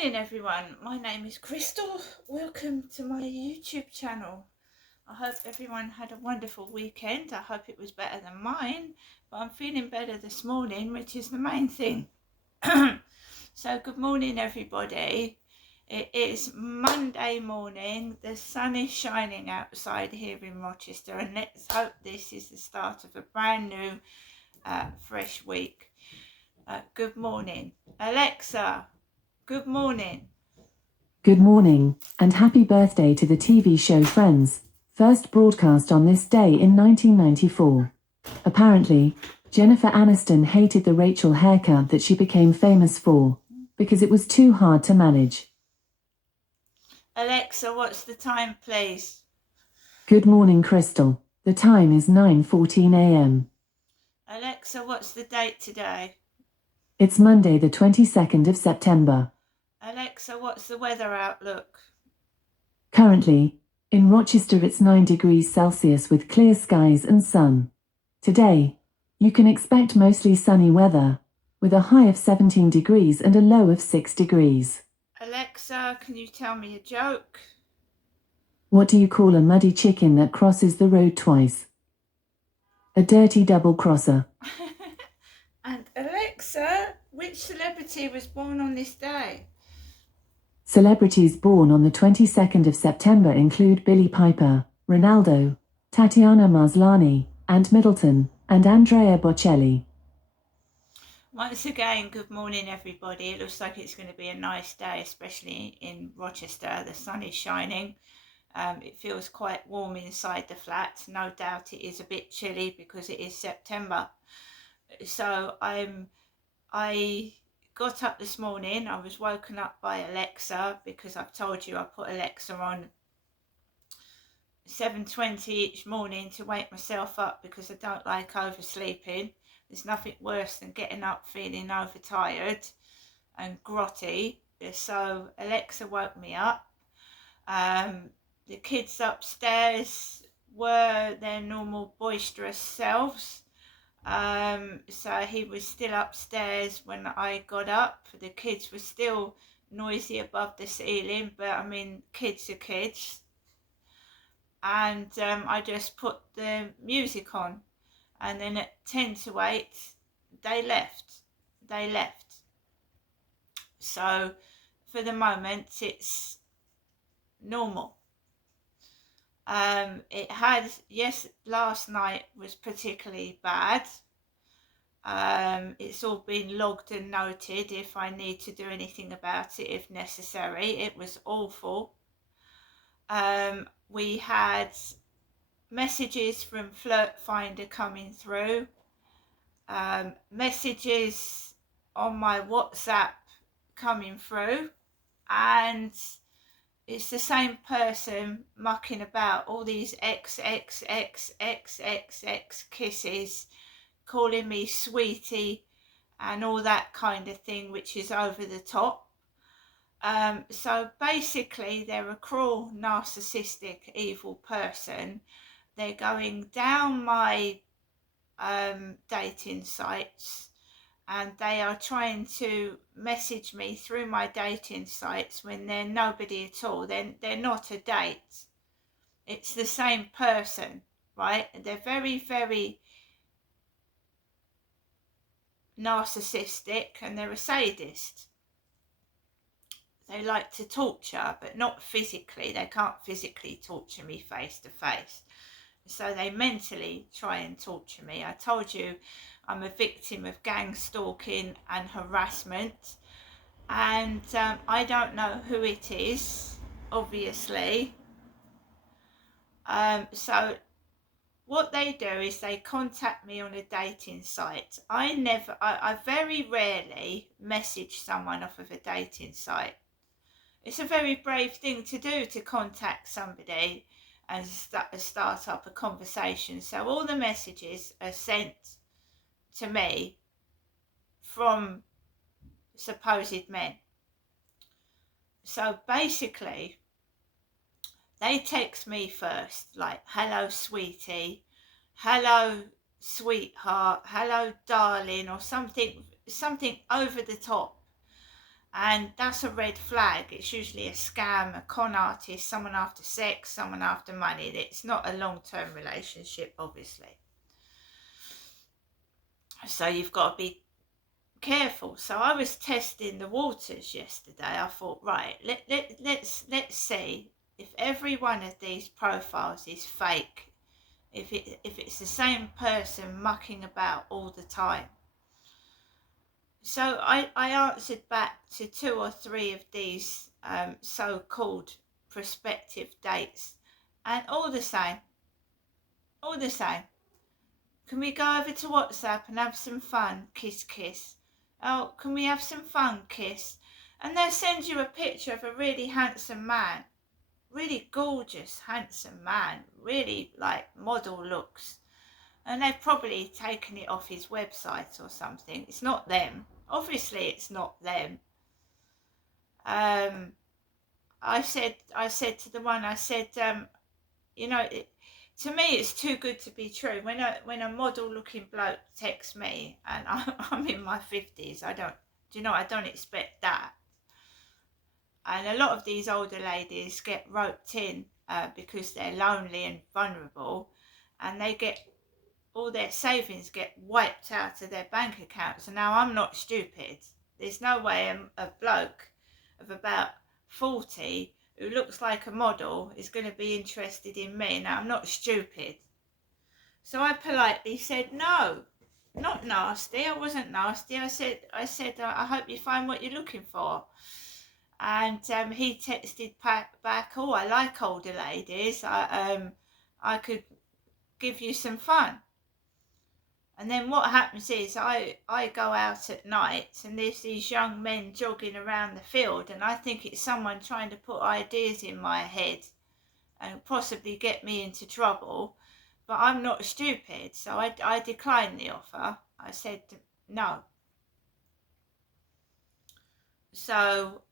morning everyone, my name is Crystal. Welcome to my YouTube channel. I hope everyone had a wonderful weekend. I hope it was better than mine, but I'm feeling better this morning, which is the main thing. So good morning everybody. It is Monday morning, the sun is shining outside here in Rochester, and let's hope this is the start of a brand new fresh week. Good morning Alexa. Good morning. Good morning, and happy birthday to the TV show Friends, first broadcast on this day in 1994. Apparently, Jennifer Aniston hated the Rachel haircut that she became famous for, because it was too hard to manage. Alexa, what's the time, please? Good morning, Crystal. The time is 9:14 a.m. Alexa, what's the date today? It's Monday the 22nd of September. Alexa, what's the weather outlook? Currently, in Rochester it's 9 degrees Celsius with clear skies and sun. Today, you can expect mostly sunny weather, with a high of 17 degrees and a low of 6 degrees. Alexa, can you tell me a joke? What do you call a muddy chicken that crosses the road twice? A dirty double crosser. And Alexa, which celebrity was born on this day? Celebrities born on the 22nd of September include Billie Piper, Ronaldo, Tatiana Maslany, Ant Middleton, and Andrea Bocelli. Once again, good morning everybody. It looks like it's going to be a nice day, especially in Rochester. The sun is shining. It feels quite warm inside the flat. No doubt it is a bit chilly because it is September. So I got up this morning. I was woken up by Alexa, because I've told you I put Alexa on 7:20 each morning to wake myself up, because I don't like oversleeping. There's nothing worse than getting up feeling overtired and grotty. So Alexa woke me up. The kids upstairs were their normal boisterous selves. So he was still upstairs when I got up. The kids were still noisy above the ceiling, but I mean, kids are kids. And I just put the music on, and then at 10 to 8 they left. So for the moment it's normal. It had, yes, last night was particularly bad. It's all been logged and noted if I need to do anything about it if necessary. It was awful. We had messages from Flirt Finder coming through, messages on my WhatsApp coming through, and it's the same person mucking about, all these XXXXXX kisses, calling me sweetie and all that kind of thing, which is over the top. So basically they're a cruel, narcissistic, evil person. They're going down my dating sites, and they are trying to message me through my dating sites when they're nobody at all. They're not a date. It's the same person, right? They're very, very narcissistic, and they're a sadist. They like to torture, but not physically. They can't physically torture me face to face. So they mentally try and torture me. I told you I'm a victim of gang stalking and harassment, and I don't know who it is, obviously. So what they do is they contact me on a dating site. I very rarely message someone off of a dating site. It's a very brave thing to do, to contact somebody and start up a conversation. So all the messages are sent to me from supposed men. So basically they text me first, like, hello sweetie, hello sweetheart, hello darling, or something over the top. And that's a red flag. It's usually a scam, a con artist, someone after sex, someone after money. It's not a long-term relationship, obviously. So you've got to be careful. So I was testing the waters yesterday. I thought, right, let's see if every one of these profiles is fake, if it's the same person mucking about all the time. So I answered back to 2 or 3 of these so-called prospective dates, and all the same. Can we go over to WhatsApp and have some fun? Kiss, kiss. Oh, can we have some fun? Kiss. And they'll send you a picture of a really handsome man, really gorgeous, handsome man, really like model looks. And they've probably taken it off his website or something. It's not them. Obviously, it's not them. I said to the one, you know, to me, it's too good to be true. When a model-looking bloke texts me, and I'm in my 50s, I don't expect that. And a lot of these older ladies get roped in because they're lonely and vulnerable, and they get all their savings get wiped out of their bank accounts. And now I'm not stupid. There's no way a bloke of about 40 who looks like a model is going to be interested in me. Now I'm not stupid. So I politely said no, not nasty. I wasn't nasty. I said I hope you find what you're looking for. And he texted back, oh, I like older ladies. I could give you some fun. And then what happens is I go out at night and there's these young men jogging around the field, and I think it's someone trying to put ideas in my head and possibly get me into trouble. But I'm not stupid, so I declined the offer. I said no. So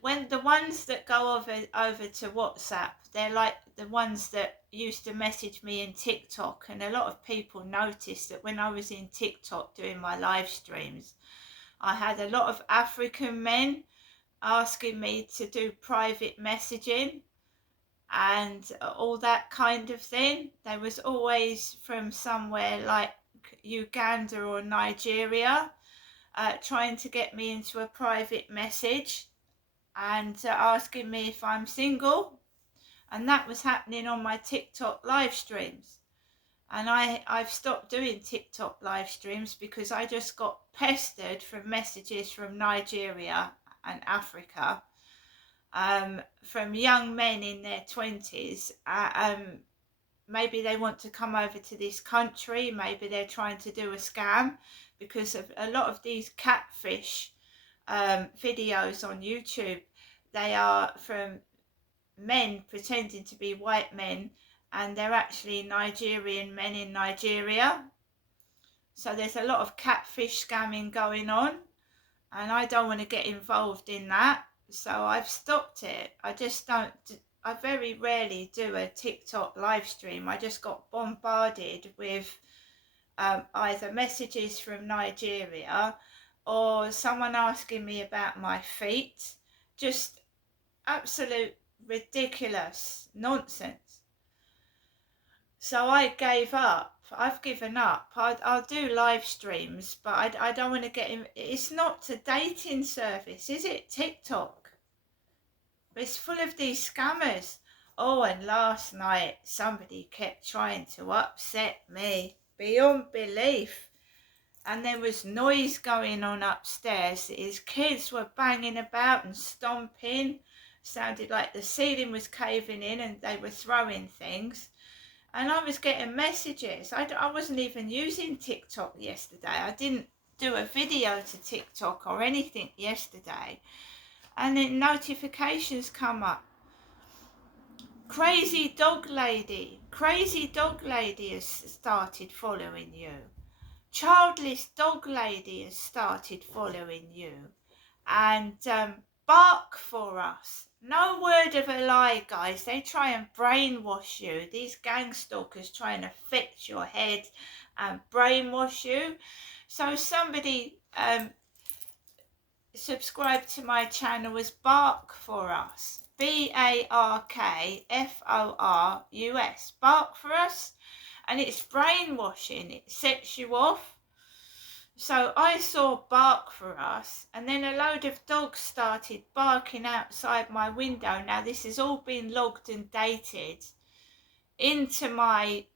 when the ones that go over to WhatsApp, they're like the ones that used to message me in TikTok, and a lot of people noticed that when I was in TikTok doing my live streams, I had a lot of African men asking me to do private messaging and all that kind of thing. They was always from somewhere like Uganda or Nigeria, trying to get me into a private message and asking me if I'm single, and that was happening on my TikTok live streams. And I've stopped doing TikTok live streams because I just got pestered from messages from Nigeria and Africa, from young men in their 20s. Maybe they want to come over to this country, maybe they're trying to do a scam, because of a lot of these catfish videos on YouTube. They are from men pretending to be white men, and they're actually Nigerian men in Nigeria. So there's a lot of catfish scamming going on, and I don't want to get involved in that. So I've stopped it. I very rarely do a TikTok live stream. I just got bombarded with either messages from Nigeria or someone asking me about my feet. Just absolute ridiculous nonsense. So I gave up. I've given up. I'll do live streams, but I don't want to get in. It's not a dating service, is it? TikTok. It's full of these scammers. Oh, and last night somebody kept trying to upset me beyond belief. And there was noise going on upstairs. His kids were banging about and stomping. Sounded like the ceiling was caving in and they were throwing things. And I was getting messages. I wasn't even using TikTok yesterday. I didn't do a video to TikTok or anything yesterday. And then notifications come up. Crazy dog lady has started following you. Childless dog lady has started following you. And bark for us. No word of a lie, guys. They try and brainwash you. These gang stalkers try and affect your head and brainwash you. So somebody subscribe to my channel as Bark for Us. BARKFORUS. Bark for Us. And it's brainwashing. It sets you off. So I saw Bark for Us, and then a load of dogs started barking outside my window. Now this has all been logged and dated into my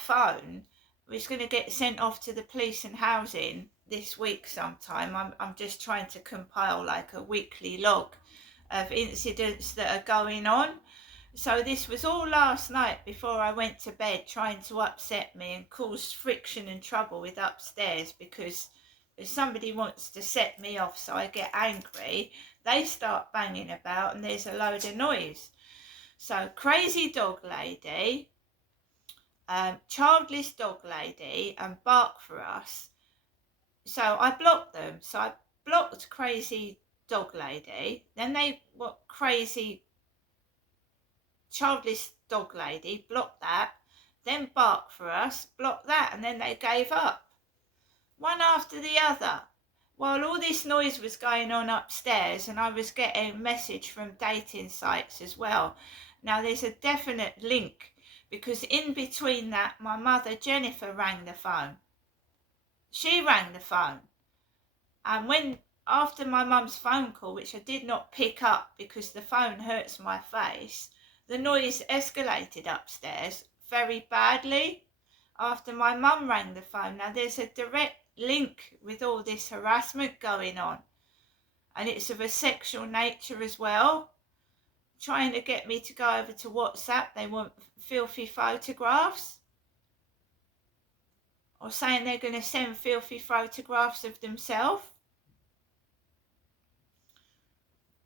phone. It's going to get sent off to the police and housing this week sometime. I'm just trying to compile like a weekly log of incidents that are going on. So this was all last night before I went to bed, trying to upset me and cause friction and trouble with upstairs, because if somebody wants to set me off so I get angry, they start banging about and there's a load of noise. So crazy dog lady, childless dog lady and Bark for Us. So I blocked them. So I blocked crazy dog lady. Then they what crazy childless dog lady, blocked that. Then Bark for Us, blocked that, and then they gave up. One after the other. While all this noise was going on upstairs, and I was getting a message from dating sites as well. Now there's a definite link, because in between that, my mother Jennifer rang the phone. She rang the phone. And when, after my mum's phone call, which I did not pick up because the phone hurts my face, the noise escalated upstairs very badly after my mum rang the phone. Now there's a direct link with all this harassment going on, and it's of a sexual nature as well. Trying to get me to go over to WhatsApp. They want filthy photographs, or saying they're going to send filthy photographs of themselves.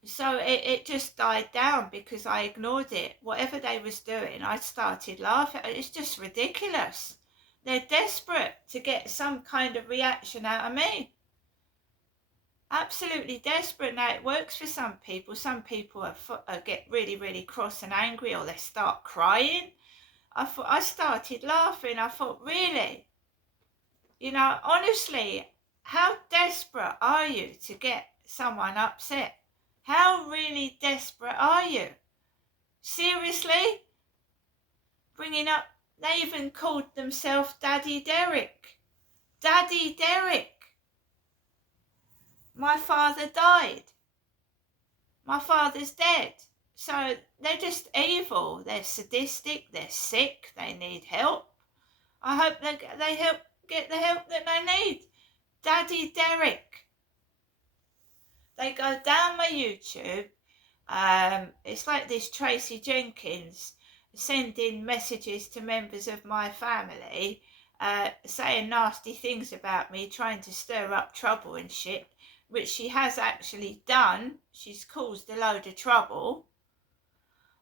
So it just died down because I ignored it. Whatever they was doing, I started laughing. It's just ridiculous. They're desperate to get some kind of reaction out of me. Absolutely desperate. Now it works for some people. Some people get really, really cross and angry, or they start crying. I started laughing. I thought, really? You know, honestly, how desperate are you to get someone upset? How really desperate are you? Seriously? Bringing up, they even called themselves Daddy Derek. Daddy Derek. My father died. My father's dead. So they're just evil. They're sadistic. They're sick. They need help. I hope they help get the help that they need. Daddy Derek. They go down my YouTube. It's like this Tracy Jenkins sending messages to members of my family, saying nasty things about me, trying to stir up trouble and shit, which she has actually done. She's caused a load of trouble.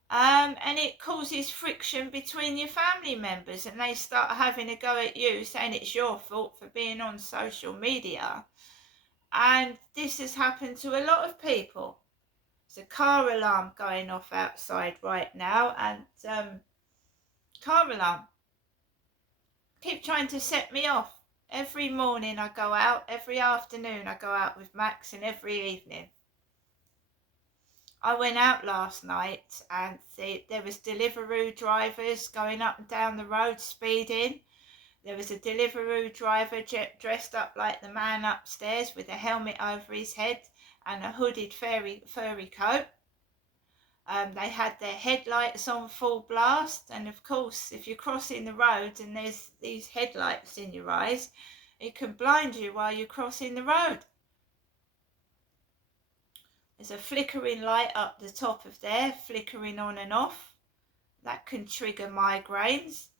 And it causes friction between your family members, and they start having a go at you, saying it's your fault for being on social media. And this has happened to a lot of people. There's a car alarm going off outside right now, and car alarm keep trying to set me off. Every morning I go out, every afternoon I go out with Max, and every evening. I went out last night, and there was Deliveroo drivers going up and down the road speeding. There was a Deliveroo driver dressed up like the man upstairs with a helmet over his head and a hooded furry coat. They had their headlights on full blast, and of course if you're crossing the road and there's these headlights in your eyes, it can blind you while you're crossing the road. There's a flickering light up the top of there, flickering on and off. That can trigger migraines.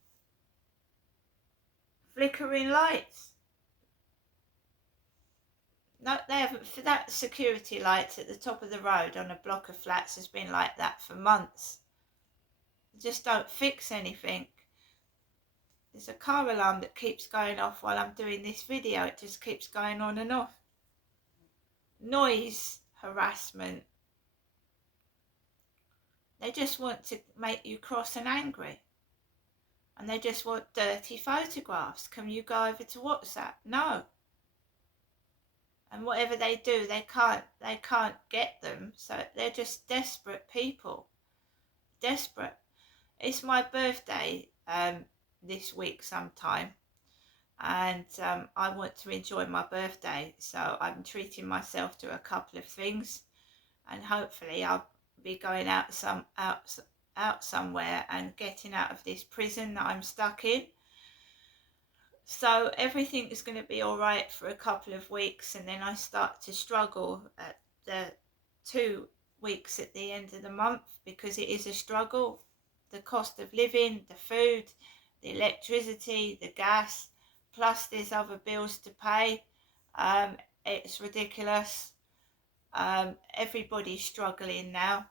Flickering lights. No, they haven't. For that security lights at the top of the road on a block of flats has been like that for months. They just don't fix anything. There's a car alarm that keeps going off while I'm doing this video. It just keeps going on and off. Noise, harassment. They just want to make you cross and angry. And they just want dirty photographs. Can you go over to WhatsApp? No. And whatever they do, they can't get them. So they're just desperate people. Desperate. It's my birthday this week sometime. And I want to enjoy my birthday. So I'm treating myself to a couple of things. And hopefully I'll be going out somewhere and getting out of this prison that I'm stuck in. So everything is going to be all right for a couple of weeks, and then I start to struggle at the 2 weeks at the end of the month, because it is a struggle. The cost of living, the food, the electricity, the gas, plus there's other bills to pay. It's ridiculous. Everybody's struggling now.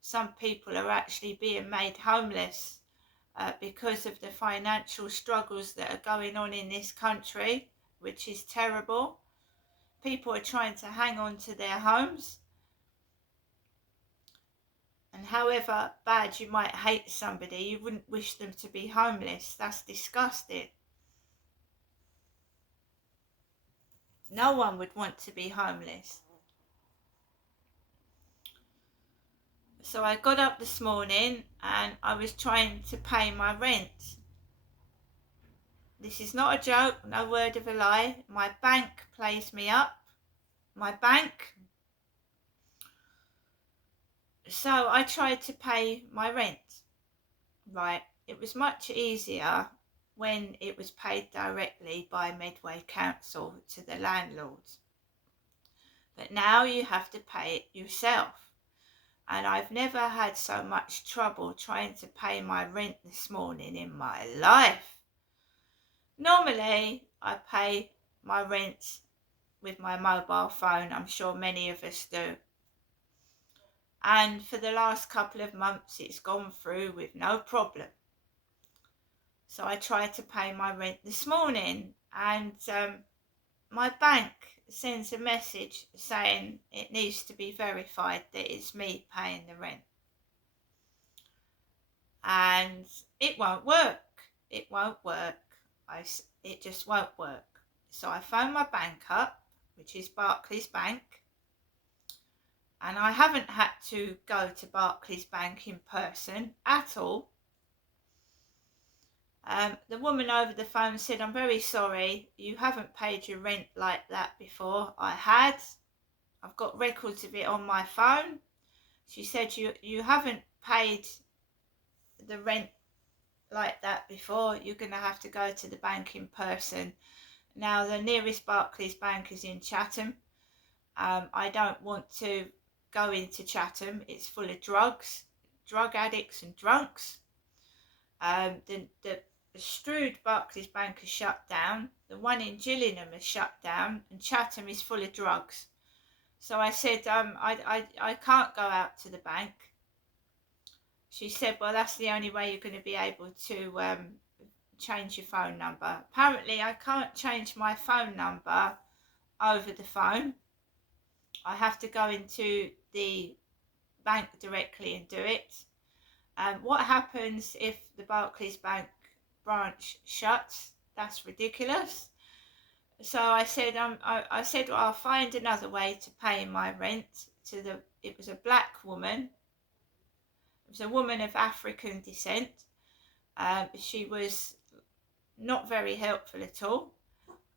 Some people are actually being made homeless because of the financial struggles that are going on in this country, which is terrible. People are trying to hang on to their homes. And however bad you might hate somebody, you wouldn't wish them to be homeless. That's disgusting. No one would want to be homeless. So I got up this morning and I was trying to pay my rent. This is not a joke, no word of a lie. My bank plays me up. My bank. So I tried to pay my rent. Right, it was much easier when it was paid directly by Medway Council to the landlord. But now you have to pay it yourself. And I've never had so much trouble trying to pay my rent this morning in my life. Normally, I pay my rent with my mobile phone. I'm sure many of us do. And for the last couple of months, it's gone through with no problem. So I tried to pay my rent this morning, and my bank sends a message saying it needs to be verified that it's me paying the rent. And it won't work. It won't work. It just won't work. So I phoned my bank up, which is Barclays Bank. And I haven't had to go to Barclays Bank in person at all. The woman over the phone said, "I'm very sorry, you haven't paid your rent like that before." I had. I've got records of it on my phone. She said, you haven't paid the rent like that before. You're going to have to go to the bank in person. Now, the nearest Barclays Bank is in Chatham. I don't want to go into Chatham. It's full of drugs, drug addicts and drunks. The Strood Barclays Bank is shut down. The one in Gillingham is shut down, and Chatham is full of drugs. So I said, I can't go out to the bank. She said, well, that's the only way you're going to be able to change your phone number. Apparently, I can't change my phone number over the phone. I have to go into the bank directly and do it. What happens if the Barclays Bank branch shuts? That's ridiculous. So I said, I said, well, I'll find another way to pay my rent it was a black woman. It was a woman of African descent. She was not very helpful at all.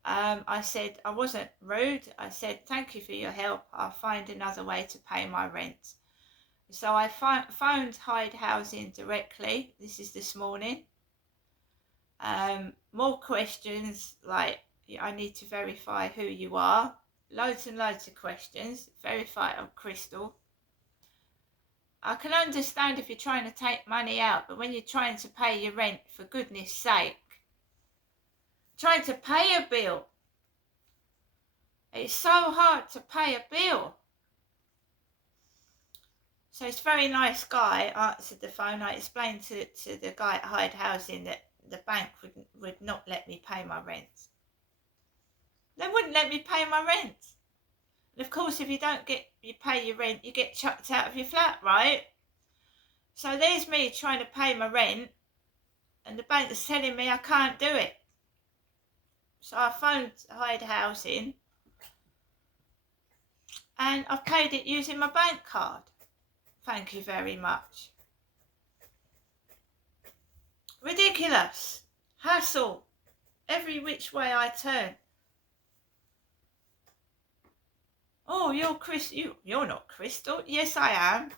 I said, I wasn't rude. I said, thank you for your help. I'll find another way to pay my rent. So I phoned Hyde Housing directly. This is this morning. More questions like, I need to verify who you are. Loads and loads of questions. Verify I'm Crystal. I can understand if you're trying to take money out, but when you're trying to pay your rent, for goodness sake, trying to pay a bill. It's so hard to pay a bill. So this very nice guy answered the phone. I explained to the guy at Hyde Housing that the bank would not let me pay my rent. They wouldn't let me pay my rent. And of course, if you pay your rent, you get chucked out of your flat, right? So there's me trying to pay my rent, and the bank's telling me I can't do it. So I phoned Hyde Housing, and I've paid it using my bank card. Thank you very much. Ridiculous. Hassle. Every which way I turn. Oh, you're not Crystal. Yes, I am.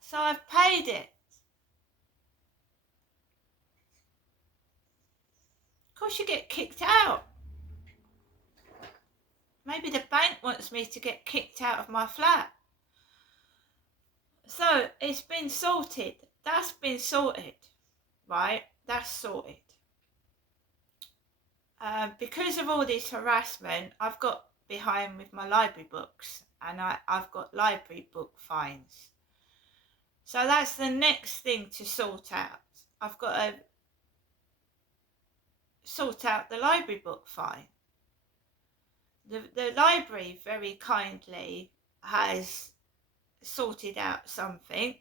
So I've paid it. Of course you get kicked out. Maybe the bank wants me to get kicked out of my flat. So it's been sorted. That's been sorted, right? That's sorted. Because of all this harassment, I've got behind with my library books, and I've got library book fines. So that's the next thing to sort out. I've got to sort out the library book fine. The library very kindly has sorted out something,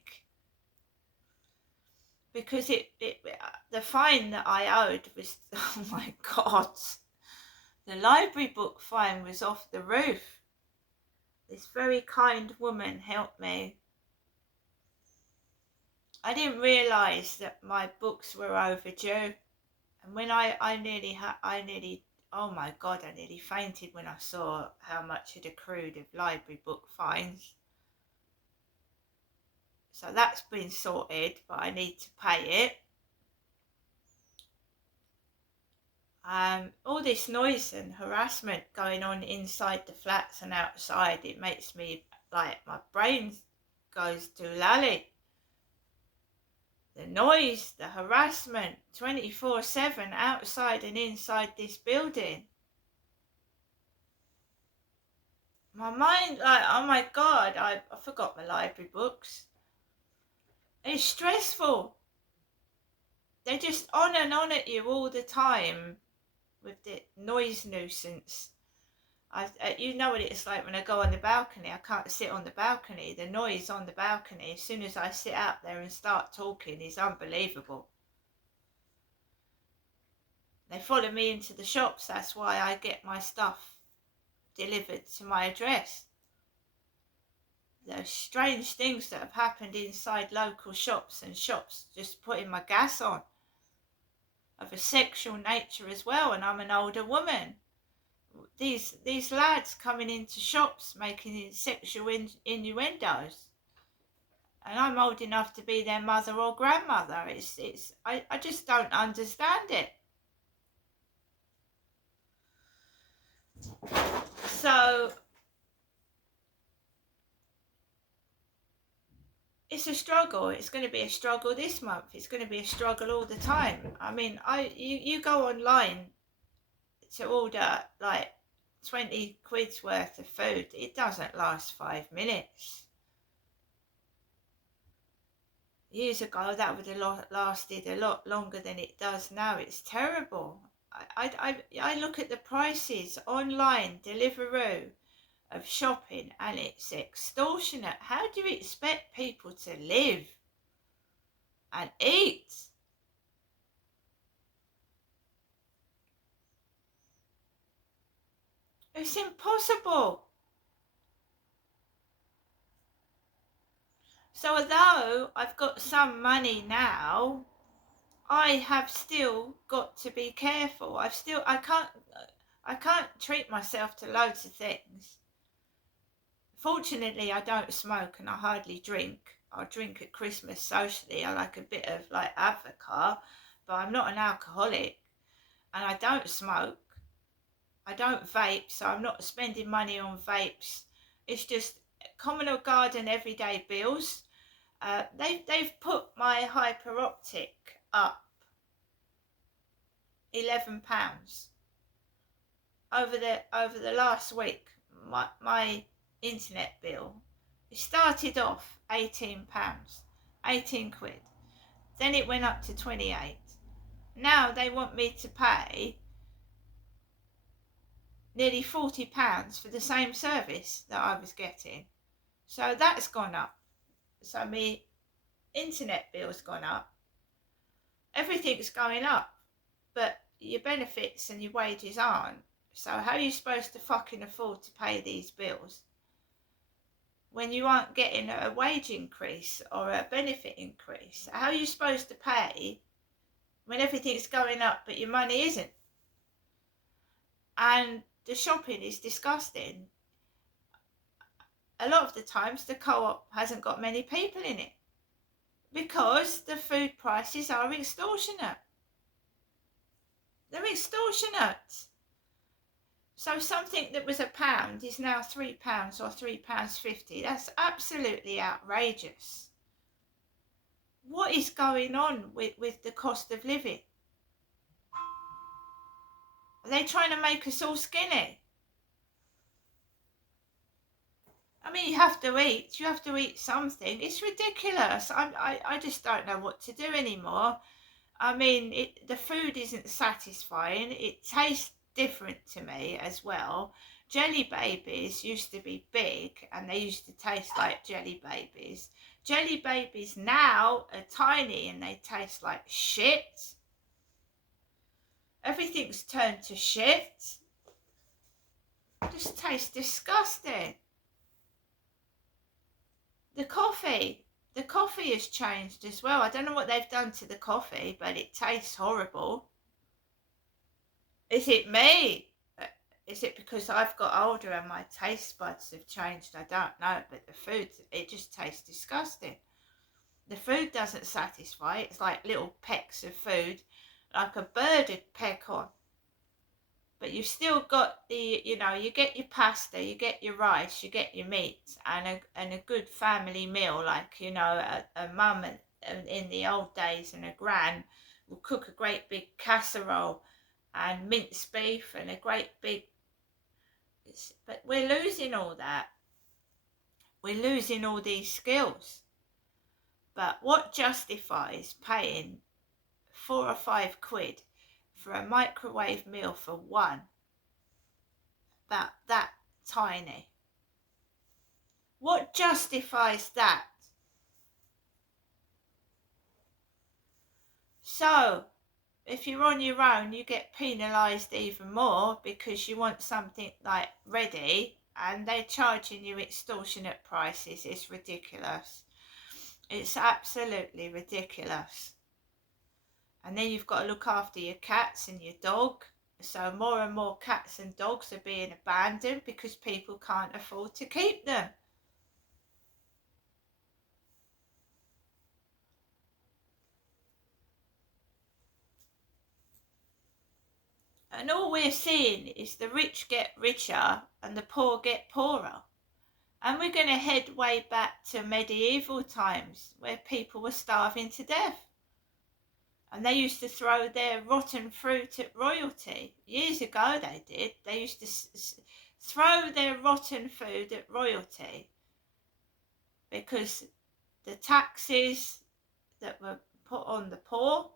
because the fine that I owed was, oh my God, the library book fine was off the roof. This very kind woman helped me. I didn't realise that my books were overdue, and when I nearly oh my God, I nearly fainted when I saw how much had accrued of library book fines. So that's been sorted, but I need to pay it. All this noise and harassment going on inside the flats and outside, it makes me, like, my brain goes to lally. The noise, the harassment, 24/7 outside and inside this building. My mind, like, oh my God, I forgot my library books. It's stressful. They're just on and on at you all the time with the noise nuisance. You know what it's like when I go on the balcony. I can't sit on the balcony. The noise on the balcony, as soon as I sit out there and start talking, is unbelievable. They follow me into the shops. That's why I get my stuff delivered to my address. There's strange things that have happened inside local shops, and shops just putting my gas on, of a sexual nature as well, and I'm an older woman. These lads coming into shops making sexual innuendos, and I'm old enough to be their mother or grandmother. I just don't understand it. So it's a struggle. It's going to be a struggle this month. It's going to be a struggle all the time. I mean, you go online to order like 20 quid's worth of food. It doesn't last 5 minutes. Years ago, that would have lasted a lot longer than it does now. It's terrible. I look at the prices online, Deliveroo, of shopping, and it's extortionate. How do you expect people to live and eat? It's impossible. So although I've got some money now, I have still got to be careful. I can't treat myself to loads of things. Fortunately, I don't smoke and I hardly drink. I drink at Christmas socially. I like a bit of like Advocaat, but I'm not an alcoholic, and I don't smoke. I don't vape, so I'm not spending money on vapes. It's just common or garden everyday bills. They've put my hyperoptic up £11 over the last week. My internet bill, it started off £18, 18 quid. Then it went up to 28. Now they want me to pay nearly £40 for the same service that I was getting. So that's gone up. So my internet bill's gone up. Everything's going up, but your benefits and your wages aren't. So how are you supposed to fucking afford to pay these bills when you aren't getting a wage increase or a benefit increase? How are you supposed to pay when everything's going up but your money isn't? And the shopping is disgusting. A lot of the times the co-op hasn't got many people in it because the food prices are extortionate. They're extortionate. So something that was £1 is now £3 or £3.50. That's absolutely outrageous. What is going on with the cost of living? Are they trying to make us all skinny? I mean, you have to eat something. It's ridiculous. I just don't know what to do anymore. I mean, the food isn't satisfying. It tastes different to me as well. Jelly babies used to be big and they used to taste like jelly babies. Jelly babies now are tiny and they taste like shit. Everything's turned to shit. Just tastes disgusting. The coffee has changed as well. I don't know what they've done to the coffee, but it tastes horrible. Is it me? Is it because I've got older and my taste buds have changed? I don't know, but the food, it just tastes disgusting. The food doesn't satisfy. It's like little pecks of food, like a bird would peck on. But you've still got the, you get your pasta, you get your rice, you get your meat, and a good family meal, like, a mum in the old days and a gran will cook a great big casserole and minced beef and a great big, but we're losing all that. We're losing all these skills. But what justifies paying £4 or £5 for a microwave meal for one? That tiny. What justifies that? So, if you're on your own, you get penalised even more because you want something like ready and they're charging you extortionate prices. It's ridiculous. It's absolutely ridiculous. And then you've got to look after your cats and your dog. So more and more cats and dogs are being abandoned because people can't afford to keep them. And all we're seeing is the rich get richer and the poor get poorer. And we're going to head way back to medieval times where people were starving to death. And they used to throw their rotten fruit at royalty. Years ago they did. They used to throw their rotten food at royalty because the taxes that were put on the poor,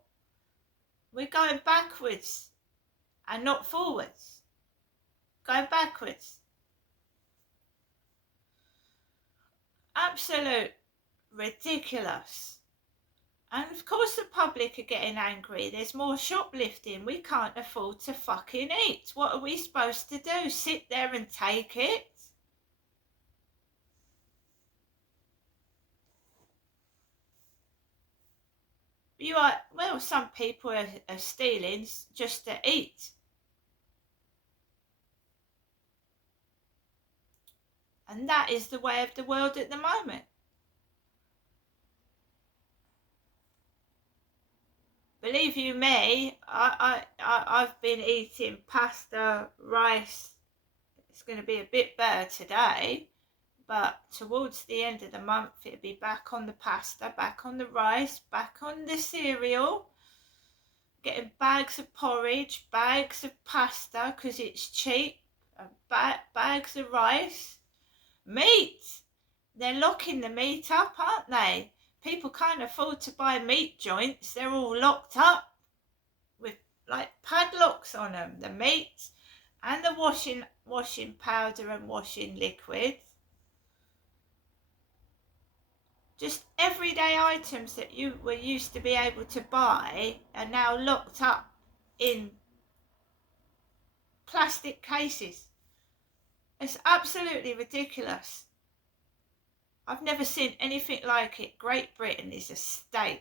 we're going backwards and not forwards. Going backwards. Absolute ridiculous. And of course the public are getting angry. There's more shoplifting. We can't afford to fucking eat. What are we supposed to do? Sit there and take it? Some people are stealing just to eat. And that is the way of the world at the moment. Believe you me, I've been eating pasta, rice. It's going to be a bit better today, but towards the end of the month it'll be back on the pasta, back on the rice, back on the cereal, getting bags of porridge, bags of pasta because it's cheap, and bags of rice. Meat! They're locking the meat up, aren't they? People can't afford to buy meat joints. They're all locked up. like padlocks on them, the meat and the washing powder and washing liquid. Just everyday items that you were used to be able to buy are now locked up in plastic cases. It's absolutely ridiculous. I've never seen anything like it. Great Britain is a state.